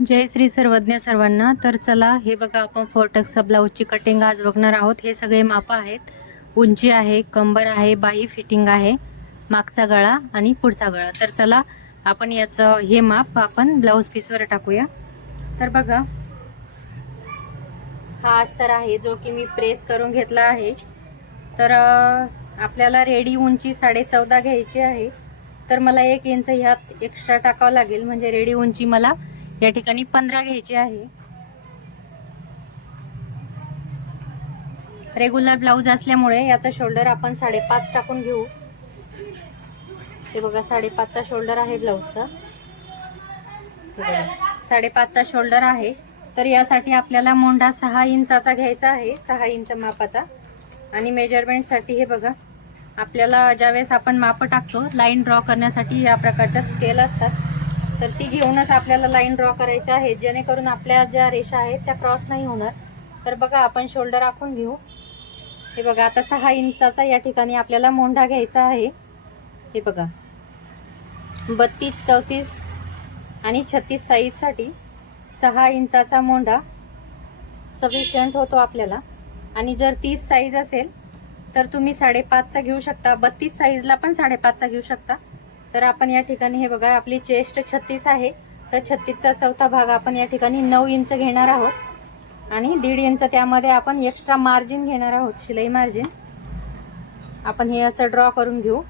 जय श्री सर्वज्ञ सर्वांना. तर चला हे बघा आपण फोर्टक्स ब्लाऊजची कटिंग आज बघणार आहोत. हे सगळे मापं आहेत. उंची आहे कंबर आहे बाही फिटिंग आहे मागचा गळा आणि पुढचा गळा. तर चला आपण याचं हे माप आपण ब्लाऊज पीसवर टाकूया. तर बघा हा अस्तर आहे जो की मी प्रेस करून घेतला आहे. तर आपल्याला रेडी उंची साडे चौदा घ्यायची आहे. तर मला एक इंच ह्यात एक्स्ट्रा टाकावं लागेल. म्हणजे रेडी उंची मला या ठिकाणी पंधरा घ्यायची आहे. रेग्युलर ब्लाऊज असल्यामुळे याचा शोल्डर आपण साडेपाच टाकून घेऊ. हे बघा साडेपाचचा शोल्डर आहे ब्लाऊजचा साडेपाचचा शोल्डर आहे. तर यासाठी आपल्याला मोंढा सहा इंचाचा घ्यायचा आहे सहा इंच मापाचा. आणि मेजरमेंटसाठी हे बघा आपल्याला ज्यावेळेस आपण माप टाकतो लाईन ड्रॉ करण्यासाठी या प्रकारच्या स्केल असतात. तर ती घेऊनच आपल्याला लाईन ड्रॉ करायची आहे. जेणेकरून आपल्या ज्या रेषा आहेत त्या क्रॉस नाही होणार. तर बघा आपण शोल्डर आखून घेऊ. हे बघा आता सहा इंचाचा या ठिकाणी आपल्याला मोंढा घ्यायचा आहे. हे बघा. बत्तीस चौतीस आणि छत्तीस साईजसाठी सहा इंचाचा मोंढा सफिशियंट होतो आपल्याला. आणि जर तीस साईज असेल तर तुम्ही साडेपाचचा घेऊ शकता. बत्तीस साईजला पण साडेपाचचा घेऊ शकता. तर आपण या ठिकाणी हे बघा आपली चेस्ट छत्तीस आहे. तर छत्तीसचा चौथा भाग आपण या ठिकाणी नऊ इंच घेणार आहोत. आणि दीड इंच त्यामध्ये आपण एक्स्ट्रा मार्जिन घेणार आहोत शिलाई मार्जिन आपण हे असं ड्रॉ करून घेऊ.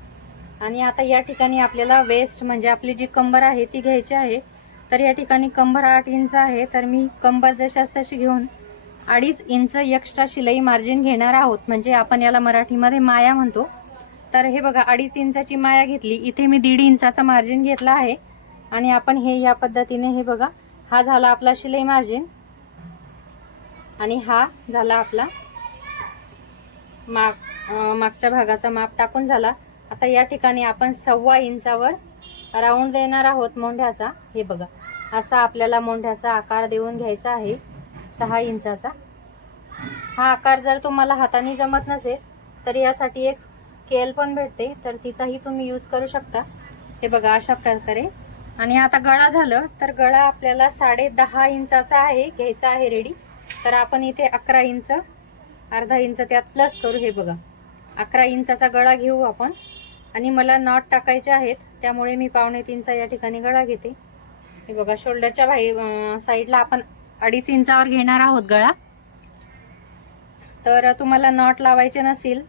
आणि आता या ठिकाणी आपल्याला वेस्ट म्हणजे आपली जी कंबर आहे ती घ्यायची आहे. तर या ठिकाणी कंबर आठ इंच आहे. तर मी कंबर जशाच तशी घेऊन अडीच इंच एक्स्ट्रा शिलाई मार्जिन घेणार आहोत. म्हणजे आपण याला मराठीमध्ये माया म्हणतो. तर हे बघा अडीच इंचाची माया घेतली. इथे मी दीड इंचाचा मार्जिन घेतला आहे. आणि आपण हे या पद्धतीने हे बघा हा झाला आपला शिलाई मार्जिन आणि हा झाला आपला माग मागच्या भागाचा माप टाकून झाला. आता या ठिकाणी आपण सव्वा इंचावर राऊंड देणार आहोत मोंढ्याचा. हे बघा असा आपल्याला मोंढ्याचा आकार देऊन घ्यायचा आहे. सहा इंचाचा. हा आकार जर तुम्हाला हाताने जमत नसेल तर यासाठी एक केल पण भेटते तर तिचाही तुम्ही यूज करू शकता. हे बघा अशा प्रकारे. आणि आता गळा झालं तर गळा आपल्याला साडे दहा इंचाचा आहे घ्यायचा आहे रेडी तर आपण इथे अकरा इंच अर्धा इंच त्यात प्लस करू हे बघा. अकरा इंचाचा गळा घेऊ आपण. आणि मला नॉट टाकायचे आहेत त्यामुळे मी पावणे तीनचा या ठिकाणी गळा घेते. हे बघा शोल्डरच्या भाई साईडला आपण अडीच इंचावर घेणार आहोत गळा. तर तुम्हाला नॉट लावायचे नसेल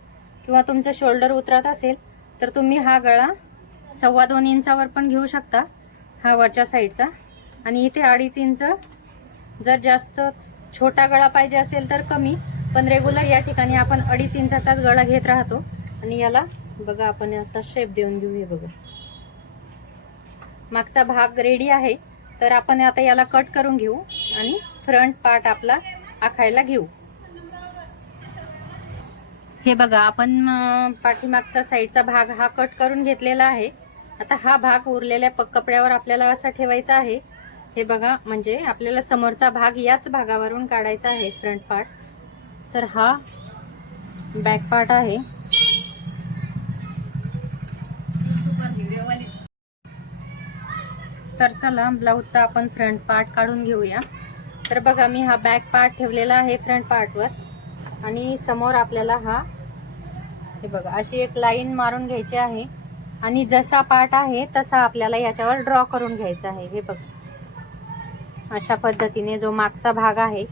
किंवा तुमचं शोल्डर उतरत असेल तर तुम्ही हा गळा सव्वा दोन इंचावर पण घेऊ शकता हा वरच्या साईडचा आणि इथे अडीच इंच जर जास्त छोटा गळा पाहिजे असेल तर कमी पण रेग्युलर या ठिकाणी आपण अडीच इंचाचाच गळा घेत राहतो. आणि याला बघा आपण असा शेप देऊन घेऊ हे बघा. मागचा भाग रेडी आहे तर आपण आता याला कट करून घेऊ आणि फ्रंट पार्ट आपला आखायला घेऊ. हे बघा आपण पाठीमागचा साईडचा भाग हा कट करून घेतलेला आहे. आता हा भाग उरलेल्या प- कपड्यावर आपल्याला असा ठेवायचा आहे. हे बघा म्हणजे आपल्याला समोरचा भाग याच भागावरून काढायचा आहे फ्रंट पार्ट तर हा बॅक पार्ट आहे. तर चला ब्लाऊजचा आपण फ्रंट पार्ट काढून घेऊया. तर बघा मी हा बॅक पार्ट ठेवलेला आहे फ्रंट पार्टवर आणि समोर आपल्याला हा हे बघा अशी एक लाईन मारून घ्यायची आहे. आणि जसा पार्ट आहे तसा आपल्याला याच्यावर ड्रॉ करून घ्यायचा आहे. हे बघा. अशा पद्धतीने जो मागचा भाग आहे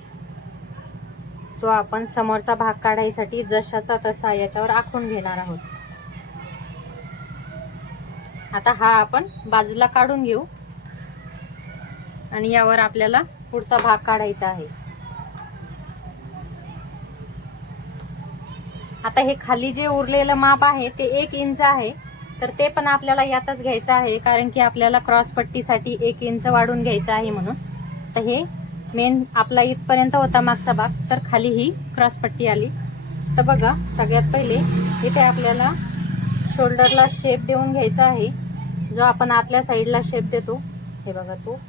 तो आपण समोरचा भाग काढायसाठी जशाचा तसा याच्यावर आखून घेणार आहोत. आता हा आपण बाजूला काढून घेऊ. आणि यावर आपल्याला पुढचा भाग काढायचा आहे. आता हे खाली जे उरलेलं माप आहे ते एक इंच आहे. तर ते पण आपल्याला यातच घ्यायचं आहे कारण की आपल्याला क्रॉस पट्टीसाठी एक इंच वाढून घ्यायचं आहे म्हणून. तर हे मेन आपला इथपर्यंत होता मागचा भाग तर खाली ही क्रॉस पट्टी आली. तर बघा सगळ्यात पहिले इथे आपल्याला शोल्डरला शेप देऊन घ्यायचा आहे. जो आपण आतल्या साईडला शेप देतो हे बघा तो.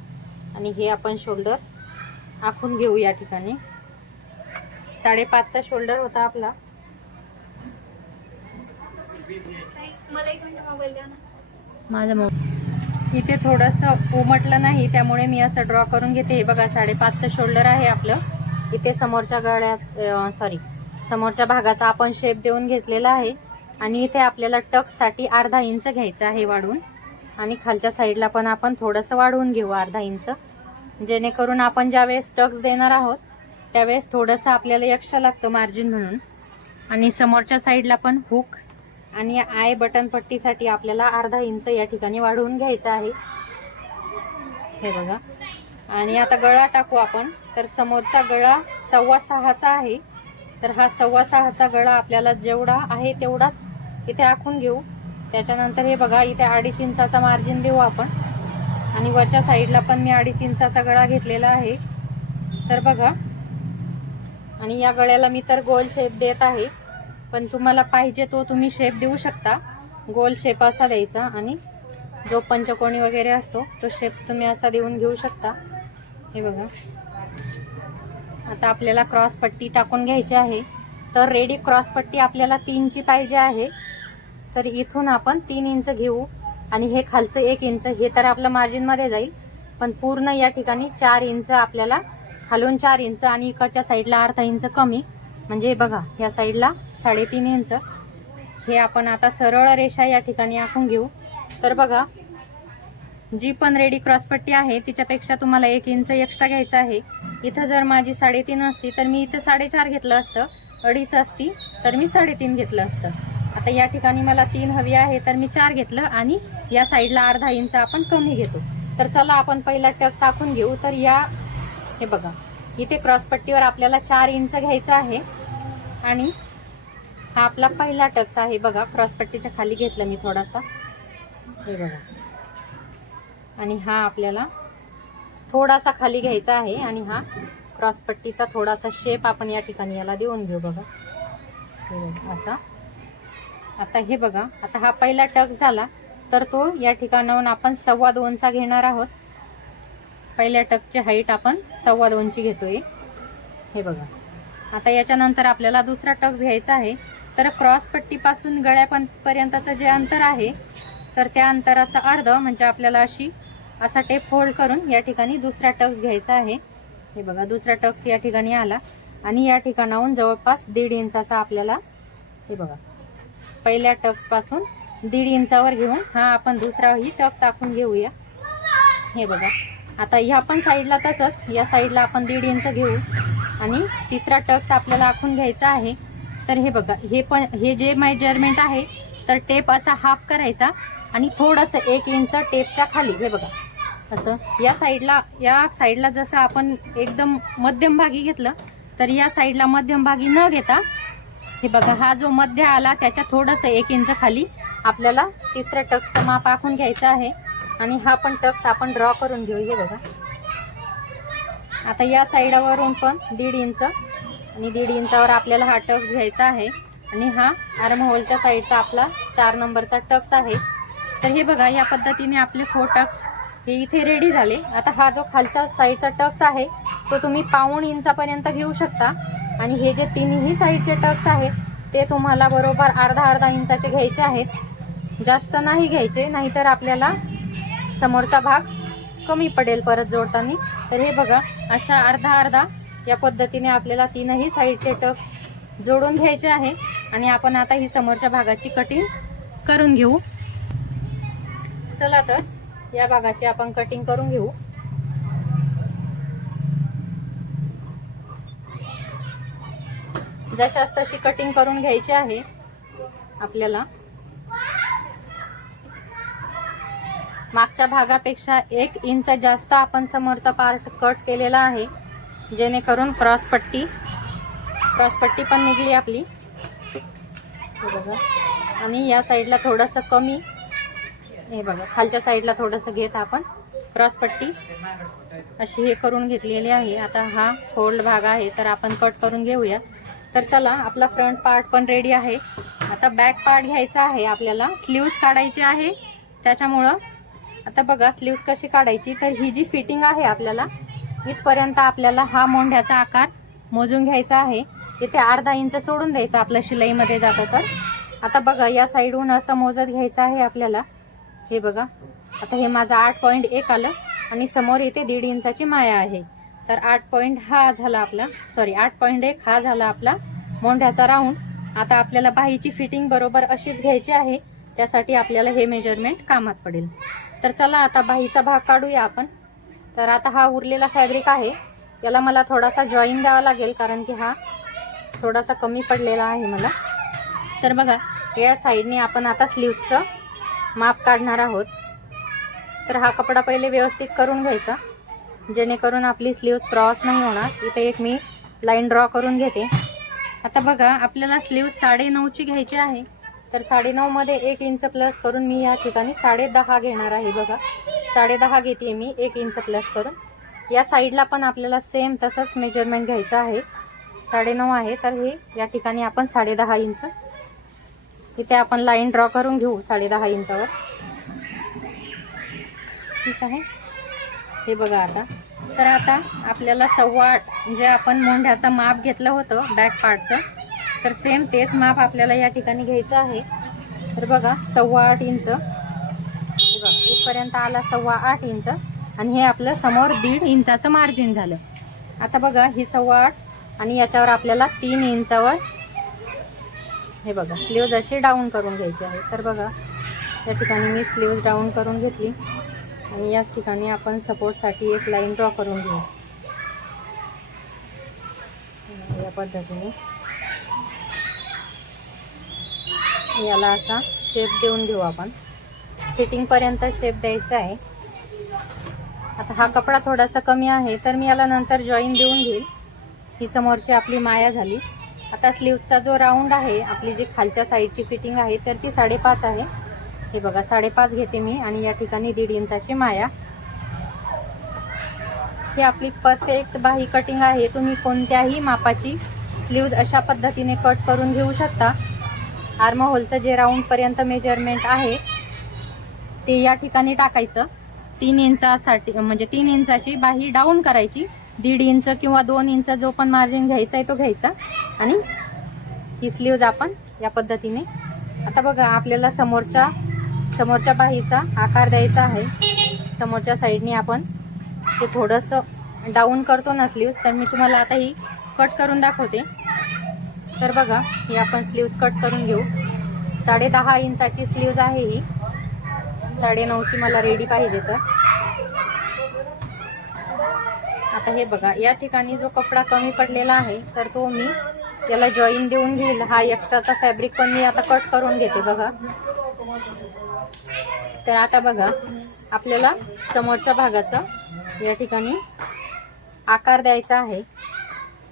आणि हे आपण शोल्डर आखून घेऊ या ठिकाणी. साडेपाचचा शोल्डर होता आपला. माझा मोबाईल इथे थोडंसं उमटलं नाही त्यामुळे मी असं ड्रॉ करून घेते. हे बघा साडेपाचचं शोल्डर आहे आपलं. इथे समोरच्या गळ्याच सॉरी समोरच्या भागाचा आपण शेप देऊन घेतलेला आहे. आणि इथे आपल्याला टक्ससाठी अर्धा इंच घ्यायचं आहे वाढवून आणि खालच्या साईडला पण आपण थोडंसं वाढवून घेऊ अर्धा इंच जेणेकरून आपण ज्यावेळेस टक्स देणार आहोत त्यावेळेस थोडंसं आपल्याला एक्स्ट्रा लागतं मार्जिन म्हणून. आणि समोरच्या साईडला पण हुक आणि आय बटन पट्टीसाठी आपल्याला अर्धा इंच या ठिकाणी वाढवून घ्यायचं आहे. हे बघा. आणि आता गळा टाकू आपण. तर समोरचा गळा सव्वा सहाचा आहे. तर हा सव्वा सहाचा गळा आपल्याला जेवढा आहे तेवढाच इथे आखून घेऊ. त्याच्यानंतर हे बघा इथे अडीच इंचाचा मार्जिन देऊ आपण. आणि वरच्या साईडला पण मी अडीच इंचाचा गळा घेतलेला आहे. तर बघा. आणि या गळ्याला मी तर गोल शेप देत आहे. पण तुम्हाला पाहिजे तो तुम्ही शेप देऊ शकता. गोल शेप असा द्यायचा आणि जो पंचकोणी वगैरे असतो तो शेप तुम्ही असा देऊन घेऊ शकता. हे बघा. आता आपल्याला क्रॉस पट्टी टाकून घ्यायची आहे. तर रेडी क्रॉस पट्टी आपल्याला तीनची पाहिजे आहे. तर इथून आपण तीन इंच घेऊ. आणि हे खालचं एक इंच हे तर आपलं मार्जिनमध्ये जाईल. पण पूर्ण या ठिकाणी चार इंच आपल्याला खालून चार इंच आणि इकडच्या साईडला अर्धा इंच कमी. म्हणजे बघा ह्या साईडला साडेतीन इंच. हे आपण आता सरळ रेषा या ठिकाणी आखून घेऊ. तर बघा जी पण रेडी क्रॉसपट्टी आहे तिच्यापेक्षा तुम्हाला एक इंच एक्स्ट्रा घ्यायचं आहे. इथं जर माझी साडेतीन असती तर मी इथं साडेचार घेतलं असतं. अडीच असती तर मी साडेतीन घेतलं असतं. आता या ठिकाणी मला तीन हवी आहे तर मी चार घेतलं आणि या साईडला अर्धा इंच आपण कमी घेतो. तर चला आपण पहिला टक्स आखून घेऊ. तर या हे बघा. इथे क्रॉसपट्टीवर आपल्याला चार इंच घ्यायचं आहे. आणि हा आपला पहिला टक्स आहे बघा क्रॉसपट्टीच्या खाली घेतलं मी थोडासा. हे बघा. आणि हा आपल्याला थोडासा खाली घ्यायचा आहे आणि हा क्रॉसपट्टीचा थोडासा शेप आपण या ठिकाणी याला देऊन घेऊ बघा. बघा, असा. आता हे बघा आता हा पहिला टक झाला तर तो या ठिकाणाहून आपण सव्वा दोनचा घेणार आहोत. पहिल्या टकची हाईट आपण सव्वा दोनची घेतोय. हे बघा. आता याच्यानंतर आपल्याला दुसरा टक्स घ्यायचा आहे. तर क्रॉस पट्टीपासून गळ्यापर्यंतचं जे अंतर आहे तर त्या अंतराचा अर्ध म्हणजे आपल्याला अशी असा टेप फोल्ड करून या ठिकाणी दुसरा टक्स घ्यायचा आहे. हे बघा दुसरा टक्स या ठिकाणी आला. आणि या ठिकाणाहून जवळपास दीड इंचाचा आपल्याला हे बघा पहिल्या टक्सपासून दीड इंचावर घेऊन हा आपण दुसराही टक्स आखून घेऊया. हे बघा. आता ह्या पण साईडला तसंच या साईडला आपण दीड इंच घेऊ. आणि तिसरा टक्स आपल्याला आखून घ्यायचा आहे. तर हे बघा हे पण हे जे मेजरमेंट आहे तर टेप असा हाफ करायचा आणि थोडंसं एक इंच टेपच्या खाली हे बघा. असं या साईडला या साईडला जसं आपण एकदम मध्यमभागी घेतलं तर या साईडला मध्यमभागी न घेता हे बघा हा जो मध्य आला त्याच्या थोडंसं एक इंच खाली आपल्याला तिसऱ्या टक्सचं माप आखून घ्यायचं आहे. आणि हा पण टक्स आपण ड्रॉ करून घेऊ हे बघा. आता या साईडावरून पण दीड इंच आणि दीड इंचावर आपल्याला हा टक्स घ्यायचा आहे. आणि हा आर्महोलच्या साईडचा आपला चार नंबरचा टक्स आहे. तर हे बघा या पद्धतीने आपले फोर टक्स हे इथे रेडी झाले. आता हा जो खालच्या साईडचा टक्स आहे तो तुम्ही पाऊण इंचापर्यंत घेऊ शकता. आणि हे जे तिन्ही साईडचे टक्स आहेत ते तुम्हाला बरोबर अर्धा अर्धा इंचाचे घ्यायचे आहेत. जास्त नाही घ्यायचे नाहीतर आपल्याला समोरचा भाग कमी पडेल परत जोडताना. तर हे बघा अशा अर्धा अर्धा या पद्धतीने आपल्याला तीनही साईडचे टक्स जोडून घ्यायचे आहे. आणि आपण आता ही समोरच्या भागाची कटिंग करून घेऊ. चला तर या भागाची आपण कटिंग करून घेऊ. जशास तशी कटिंग करून घ्यायची आहे आपल्याला मागच्या भागापेक्षा एक इंच जास्त आपण समोरचा पार्ट कट केलेला आहे. जेणेकरून क्रॉस पट्टी क्रॉस पट्टी पण निघली आपली. बघा. आणि या साईडला थोडंसं कमी हे बघा. खालच्या साईडला थोडंसं घेत आपण क्रॉस पट्टी. अशी हे करून घेतलेली आहे. आता हा फोल्ड भाग आहे तर आपण कट करून घेऊया. तर चला आपला फ्रंट पार्ट पण रेडी आहे. आता बॅक पार्ट घ्यायचा आहे. आपल्याला स्लीव्ज काढायचे आहे. त्याच्यामुळं आता बघा स्लीव्ज कशी काढायची? तर ही जी फिटिंग आहे आपल्याला इथपर्यंत आपल्याला हा मोंढ्याचा आकार मोजून घ्यायचा आहे. इथे अर्धा इंच सोडून द्यायचं आपलं शिलाईमध्ये जातं तर. आता बघा या साईडहून असं मोजत घ्यायचं आहे आपल्याला. हे बघा आता हे माझं आठ पॉईंट एक आलं आणि समोर इथे दीड इंचाची माया आहे. तर आठ पॉईंट हा झाला आपला सॉरी आठ पॉईंट एक हा झाला आपला मोंढ्याचा राऊंड आता आपल्याला बाहीची फिटिंग बरोबर अशीच घ्यायची आहे. त्यासाठी आपल्याला हे मेजरमेंट कामात पडेल. तर चला आता बाहीचा भाग काढूया आपण. तर आता हा उरलेला फॅब्रिक आहे. याला मला थोडासा जॉईन द्यावा लागेल कारण की हा थोडासा कमी पडलेला आहे मला. तर बघा या साईडने आपण आता स्लीवचं माप काढणार आहोत. तर हा कपडा पहिले व्यवस्थित करून घ्यायचा जेणेकरून आपली स्लीव्ज क्रॉस नाही होणार. इथे एक मी लाईन ड्रॉ करून घेते. आता बघा आपल्याला स्लीव्ज साडे नऊची घ्यायची आहे. तर साडे मध्ये एक इंच प्लस करून मी या ठिकाणी साडे दहा घेणार आहे बघा. साडे दहा घेते मी एक इंच प्लस करून. या साईडला पण आपल्याला सेम तसंच मेजरमेंट घ्यायचं आहे. साडे नऊ आहे तर हे या ठिकाणी आपण साडे दहा इंच. इथे आपण लाईन ड्रॉ करून घेऊ साडे दहा इंचावर. ठीक आहे. हे बघा आता. तर आता आपल्याला सव्वा आठ जे आपण मोंढ्याचं माप घेतलं होतं बॅक पार्टचं तर सेम तेच माप आपल्याला या ठिकाणी घ्यायचं आहे. तर बघा सव्वा आठ इंच हे बघा इथपर्यंत आला सव्वा आठ इंच आणि हे आपलं समोर दीड इंचाचं मार्जिन झालं. आता बघा ही सव्वा आठ आणि याच्यावर आपल्याला तीन इंचावर हे बघा स्लीव्ज अशी डाऊन करून घ्यायची आहे. तर बघा या ठिकाणी मी स्लीव्ज डाऊन करून घेतली. आणि या ठिकाणी आपण सपोर्टसाठी एक लाईन ड्रॉ करून घेऊ. या पद्धतीने. याला असा शेप देऊन घेऊ आपण. फिटिंगपर्यंत शेप द्यायचा आहे. आता हा कपडा थोडासा कमी आहे तर मी याला नंतर जॉईन देऊन घेईल. ही समोरची आपली माया झाली. आता स्लीवचा जो राऊंड आहे आपली जी खालच्या साईडची फिटिंग आहे तर ती साडेपाच आहे. हे बघा साडेपाच घेते मी आणि या ठिकाणी दीड इंचाची माया. ही आपली परफेक्ट बाही कटिंग आहे. तुम्ही कोणत्याही मापाची स्लीव्ज अशा पद्धतीने कट करून घेऊ शकता. आर्म होलचं जे राऊंडपर्यंत मेजरमेंट आहे ते या ठिकाणी टाकायचं. तीन इंचासाठी म्हणजे तीन इंचाची बाही डाऊन करायची. दीड इंच किंवा दोन इंच जो पण मार्जिन घ्यायचा आहे तो घ्यायचा. आणि ही स्लीव्ज आपण या पद्धतीने आता बघा आपल्याला समोरच्या समोरच्या बाहीचा आकार द्यायचा आहे. समोरच्या साईडने आपण ते थोडंसं डाऊन करतो ना स्लीव्ज तर मी तुम्हाला आता ही कट करून दाखवते. तर बघा ही आपण स्लीव्ज कट करून घेऊ. साडे दहा इंचाची स्लीव्ज आहे ही. साडे नऊची मला रेडी पाहिजे तर. आता हे बघा या ठिकाणी जो कपडा कमी पडलेला आहे तर तो मी याला जॉईन देऊन घेईल. हा एक्स्ट्राचा फॅब्रिक पण मी आता कट करून घेते बघा. तर आता बघा आपल्याला समोरच्या भागाचा या ठिकाणी आकार द्यायचा आहे.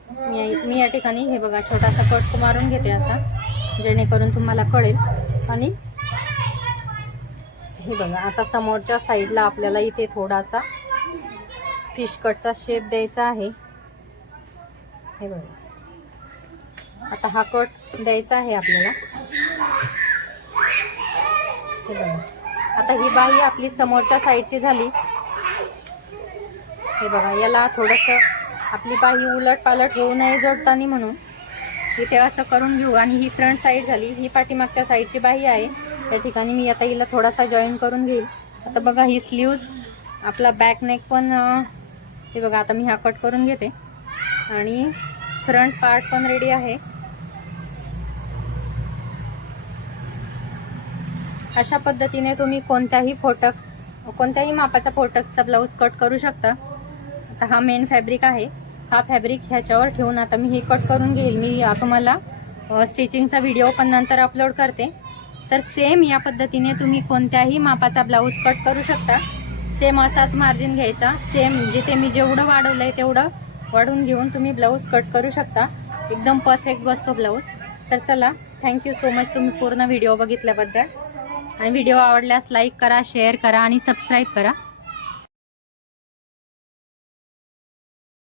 मी मी या ठिकाणी हे बघा छोटासा कट मारून घेते असा जेणेकरून तुम्हाला कळेल. आणि हे बघा आता समोरच्या साईडला आपल्याला इथे थोडासा फिश कटचा शेप द्यायचा आहे. हे बघा. आता हा कट द्यायचा आहे आपल्याला. हे बघा. आता ही बाही आपली समोरच्या साईडची झाली. हे बघा याला थोडंसं आपली पाही उलट पालट होऊ नये जोडताना म्हणून. इथे असं करून घेऊ. आणि ही फ्रंट साईड झाली. ही पाठीमागच्या साईडची बाही आहे. त्या ठिकाणी मी आता हिला थोडासा जॉईन करून घेईल. आता बघा ही स्लीव्ज आपला बॅक नेक पण हे बघा आता मी हा कट करून घेते. आणि फ्रंट पार्ट पण रेडी आहे. अशा पद्धतीने तुम्ही कोणत्याही फोटक्स कोणत्याही मापाचा फोटक्सचा ब्लाऊज कट करू शकता. आता हा मेन फॅब्रिक आहे. हा फॅब्रिक ह्याच्यावर ठेवून आता मी हे कट करून घेईल. मी तुम्हाला स्टिचिंगचा व्हिडिओ पण नंतर अपलोड करते. तर सेम या पद्धतीने तुम्ही कोणत्याही मापाचा ब्लाऊज कट करू शकता. सेम असाच मार्जिन घ्यायचा. सेम जिथे मी जेवढं वाढवलं आहे तेवढं वाढून घेऊन तुम्ही ब्लाऊज कट करू शकता. एकदम परफेक्ट बसतो ब्लाऊज तर चला थँक्यू सो मच तुम्ही पूर्ण व्हिडिओ बघितल्याबद्दल. आणि व्हिडिओ आवडल्यास लाईक करा शेअर करा आणि सबस्क्राईब करा.